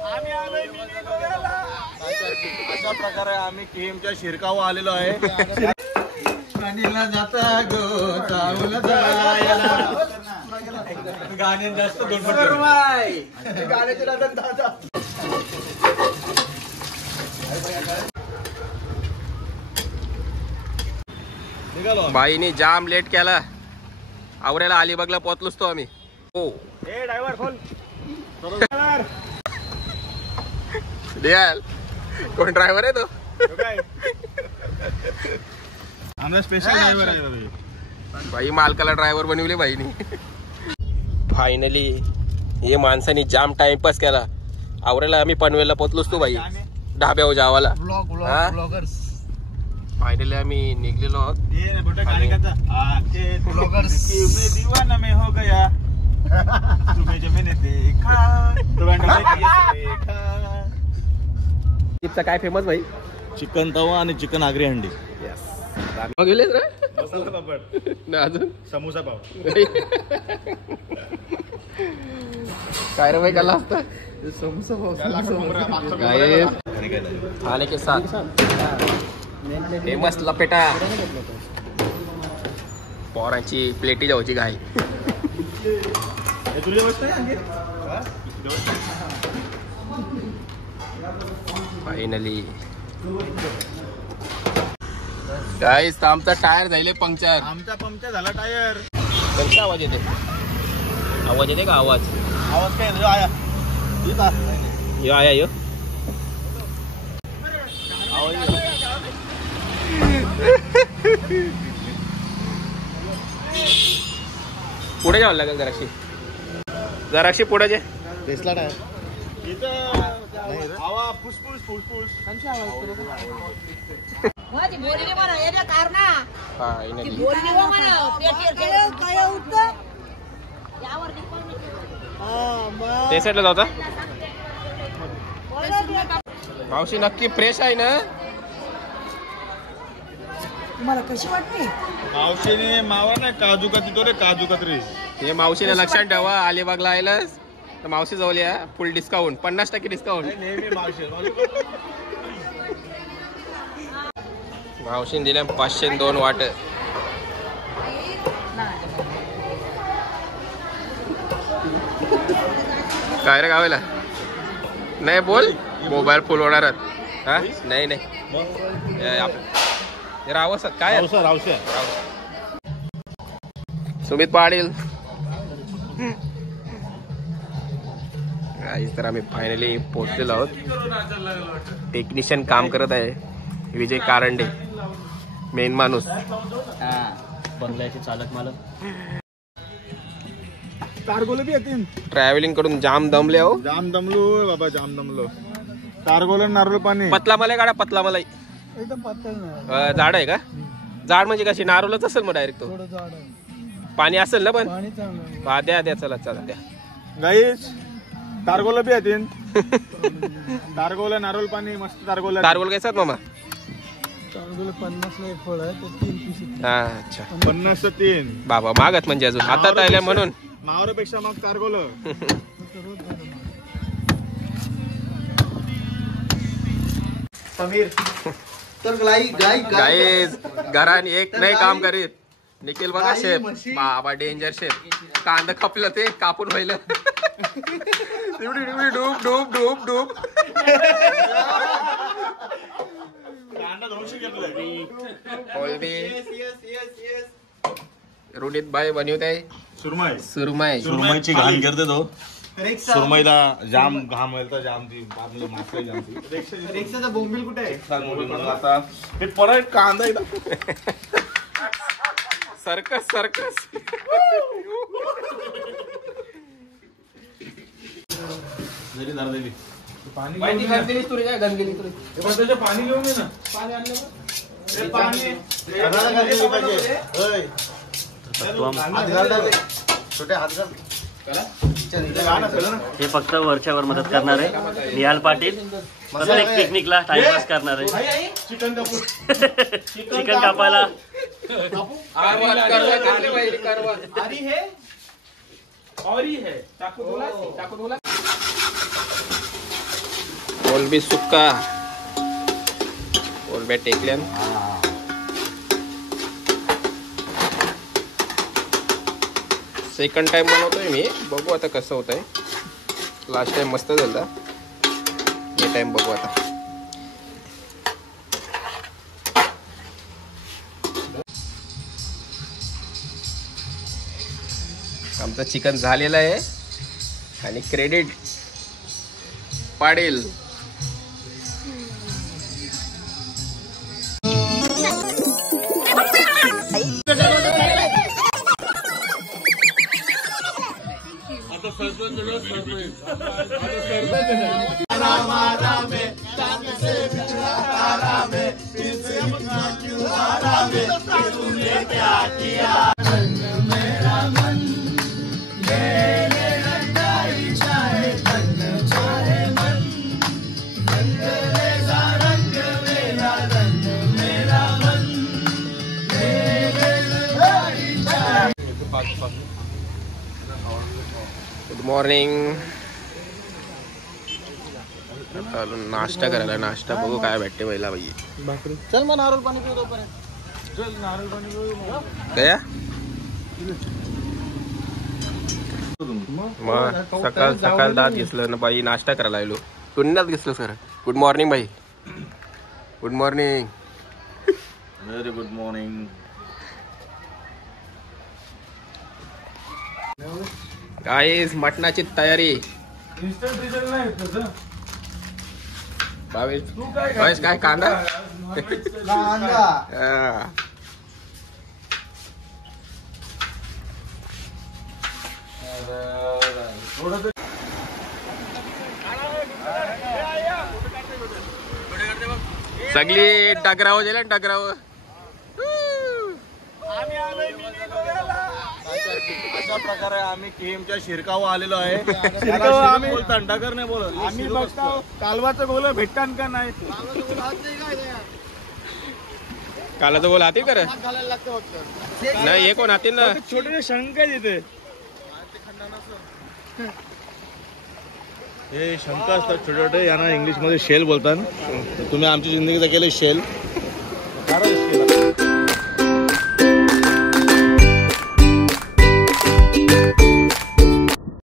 आम्ही आलोय मिनी गोव्याला. अशा प्रकारे आम्ही केमच्या शिरकावर आलेलो आहे. पाणीला जाता गो चावल जायला. गाण्यात जास्त दोन गाण्याचे दादा. बाईने जाम लेट केला. आवऱ्याला अलिबागला पोहोचलोच तो आम्ही. हो ए ड्रायव्हर खोल. दयाल कोण ड्रायव्हर आहे तो? आमचा स्पेशल ड्रायव्हर आहे बाई. मालकाला ड्रायव्हर बनवले बाईनी. फायनली हे माणसानी जाम टाइमपास केला. आवऱ्याला आम्ही पनवेलला पोहोचलोच तो बाई ढाब्यावर जावाला. फायनली आम्ही निघलेलो आहोत. दीवाना में हो गया तुम्हें जब मैंने देखा. तिथचा काय फेमस भाई? चिकन तवा आणि चिकन आगरी हंडी. गेलेच रे. मसाला पापड ना अजून समोसा पाव. काय रे भाई कला असता समोसा काय खाने के साथ फेमस लपेटा. पोरांची प्लेटी जाऊची घाई. फायनली गाईस आमचा टायर झाले पंक्चर. आमचा पंक्चर झाला टायर. कसा आवाज येते? आवाज येते का? आवाज काय आया यो आया यो. पुढे जावं लागेल जराशी. जराशी पुढे जे टेस्ला टायर. हवा फुसफुस फुसफुस. ते साईडला जाऊ. मावशी नक्की फ्रेश आहे ना? तुम्हाला कशी वाटते? मावशीने मावा नाही काजू कतरी तो रे काजू कतरी. हे मावशीने लक्षात ठेवा. अलिबागला आयलास तर मावशी जवळ या. फुल डिस्काउंट 50% डिस्काउंट. मावशीने दिल्या 502 वाट. काय रे गावाला नाही बोल. मोबाईल फुल होणार. हा नाही नाही रावस काय सुमित पाटील. तर आम्ही फायनली पोहोचलेलो आहोत. टेक्निशियन काम करत आहे विजय कारंडे. मेन माणूस बंगल्याचे चालक मालक. कार्गोला बी येतील. ट्रॅव्हलिंग करून जाम दमले हो. जाम दमलो बाबा जाम दमलो. कार्गोला नारळ पाणी. पतला मलाई काढा. पतला मलाई एकदम पातळ. झाड आहे का? झाड म्हणजे कशी नारळच असेल मग डायरेक्ट. तो पाणी असेल ना पण. हा द्या द्या. चला चला द्या गाईस. कार्गोला बी येतील. कार्गोला नारळ पाणी मस्त. कार्गोला कारगोल कैसात मामा? 50 ला एक फळ आहे. 3 पीस. अच्छा 50 3 बाबा मागत म्हणजे अजून हातात आल्या म्हणून. मावरापेक्षा मग कार्गोला. समीर तर गाईज घरान एक नाही काम करीत. निखिल बघा शेफ. बाबा डेंजर शेफ. कांदा खपलं ते कापून व्हायला. डूब डूब डूब डूब. रोनित भाई बनवत आहे सुरमई. सुरमई. सुरमईची घाण करते तो. सुरमईला जाम घाम व्हायला जाम ती मासे जाम ती. रिक्षाचा बोंबील कुठे आहे? आता हे परत कांदा सर्कस सर्कस. जरी दार दिली पाणी गंदगिरी तुरी काय गंदगिरी तुरी. पाणी घेऊन ये ना. पाणी आणलं पाणी छोटे हात हे फक्त वरच्यावर मदत करणार आहे. निहाल पाटील प्रत्येक पिकनिकला टाइमपास करणार आहे. चिकन कापायला. कोलबी सुक्का कोलब्या टेकल्यान सेकंड टाइम बनवतोय मी बघू आता कसं होत आहे लास्ट टाइम मस्त झाला हे टाइम बघू आता आमचं चिकन झालेलं आहे आणि क्रेडिट पाडेल गुड मॉर्निंग नाश्ता करायला नाश्ता बघू काय भेटते पहिला भाई चल मग नारळ पाणी पिऊ तोपर्यंत चल नारळ पाणी पिऊ काय मग सकाळ सकाळ दात घेतलं ना बाई नाश्ता करायला आलो पुण्यात घेतलं सर गुड मॉर्निंग भाई good morning very good morning guys मटणाची तयारी भावेश काय कांदा हा. सगळी डगराव गेल्या डगराव अशा प्रकारे आम्ही केमच्या शिरकाव आलेलो आहे आम्ही बोलतात डगर नाही बोलत आम्ही बघतो कालवाचं बोल भेटतान का नाही काला तर बोल हाती कर नाही हे कोण हाती ना छोटे शंका येते हे शंका असतात छोटे छोटे यांना इंग्लिश मध्ये शेल बोलतात तुम्ही आमची जिंदगीचा केलं शेल